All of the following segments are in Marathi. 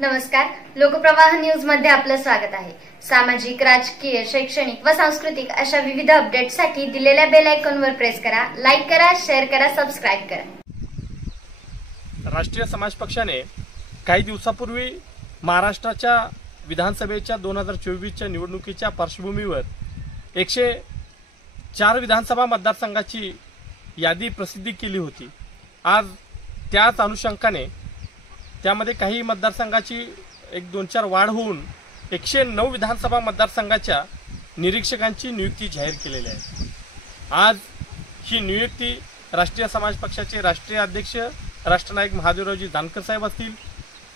नमस्कार, लोकप्रवाह न्यूज मध्ये आपलं स्वागत आहे। सामाजिक, राजकीय, शैक्षणिक व सांस्कृतिक अशा विविध अपडेट्ससाठी दिलेल्या बेल आयकॉनवर प्रेस करा, लाईक करा, शेअर करा, सबस्क्राइब करा। राष्ट्रीय समाज पक्षाने काही दिवसापूर्वी महाराष्ट्राच्या विधानसभेच्या 2024च्या निवडणुकीच्या पार्श्वभूमीवर 104 विधानसभा मतदारसंघाची यादी प्रसिद्ध केली होती। आज त्याच अनुषंगाने त्यामध्ये काही मतदारसंघाची 1-2-4 वाढ होऊन 109 विधानसभा मतदारसंघाच्या निरीक्षकांची नियुक्ती जाहीर केलेली आहे। आज ही नियुक्ती राष्ट्रीय समाज पक्षाचे राष्ट्रीय अध्यक्ष राष्ट्रनायक महादेवरावजी जानकर साहेब असतील,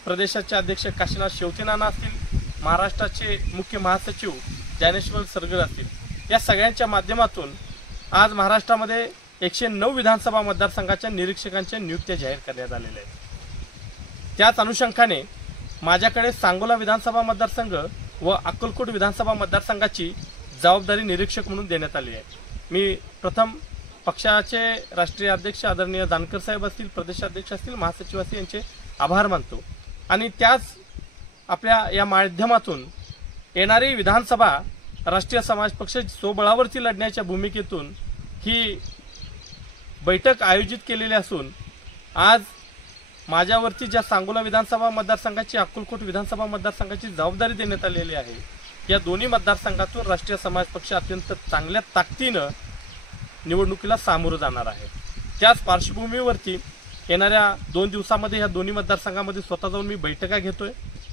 प्रदेशाचे अध्यक्ष काशीनाथ शेवते नाना असतील, महाराष्ट्राचे मुख्य महासचिव ज्ञानेश्वर सरगर असतील, या सगळ्यांच्या माध्यमातून आज महाराष्ट्रामध्ये 109 विधानसभा मतदारसंघाच्या निरीक्षकांच्या नियुक्त्या जाहीर करण्यात आलेल्या आहेत। त्याच अनुषंगाने माझ्याकडे सांगोला विधानसभा मतदारसंघ व अक्कलकोट विधानसभा मतदारसंघाची जबाबदारी निरीक्षक म्हणून देण्यात आली आहे। मी प्रथम पक्षाचे राष्ट्रीय अध्यक्ष आदरणीय जानकर साहेब असतील, प्रदेशाध्यक्ष असतील, महासचिव असतील यांचे आभार मानतो आणि त्याच आपल्या या माध्यमातून येणारी विधानसभा राष्ट्रीय समाज पक्ष स्वबळावरती लढण्याच्या भूमिकेतून ही बैठक आयोजित केलेली असून आज माझ्यावरती ज्या सांगोला विधानसभा मतदारसंघाची, अक्कलकोट विधानसभा मतदारसंघाची जबाबदारी देण्यात आलेली आहे, या दोन्ही मतदारसंघातून राष्ट्रीय समाज पक्ष अत्यंत चांगल्या ताकदीनं निवडणुकीला सामोरं जाणार आहे। त्याच पार्श्वभूमीवरती येणाऱ्या 2 दिवसामध्ये या दोन्ही मतदारसंघामध्ये स्वतः जाऊन मी बैठका घेतोय।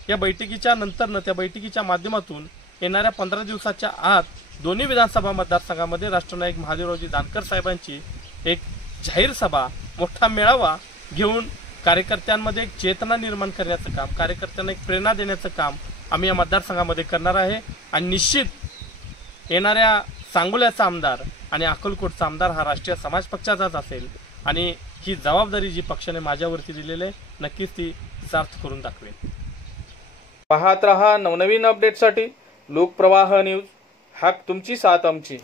या बैठकीच्या नंतरनं त्या बैठकीच्या माध्यमातून येणाऱ्या 15 दिवसाच्या आत दोन्ही विधानसभा मतदारसंघामध्ये राष्ट्रनायक महादेवरावजी जानकर साहेबांची एक जाहीर सभा, मोठा मेळावा घेऊन कार्यकर्त्यांमध्ये एक चेतना निर्माण करण्याचं काम, कार्यकर्त्यांना एक प्रेरणा देण्याचं काम आम्ही या मतदारसंघामध्ये करणार आहे आणि निश्चित येणाऱ्या सांगोल्याचा आमदार आणि अक्कलकोटचा आमदार हा राष्ट्रीय समाज पक्षाचाच असेल आणि ही जबाबदारी जी पक्षाने माझ्यावरती दिलेली आहे नक्कीच ती सार्थ करून दाखवेल। पाहत रहा नवनवीन अपडेटसाठी लोकप्रवाह न्यूज, हाक तुमची साथ आमची।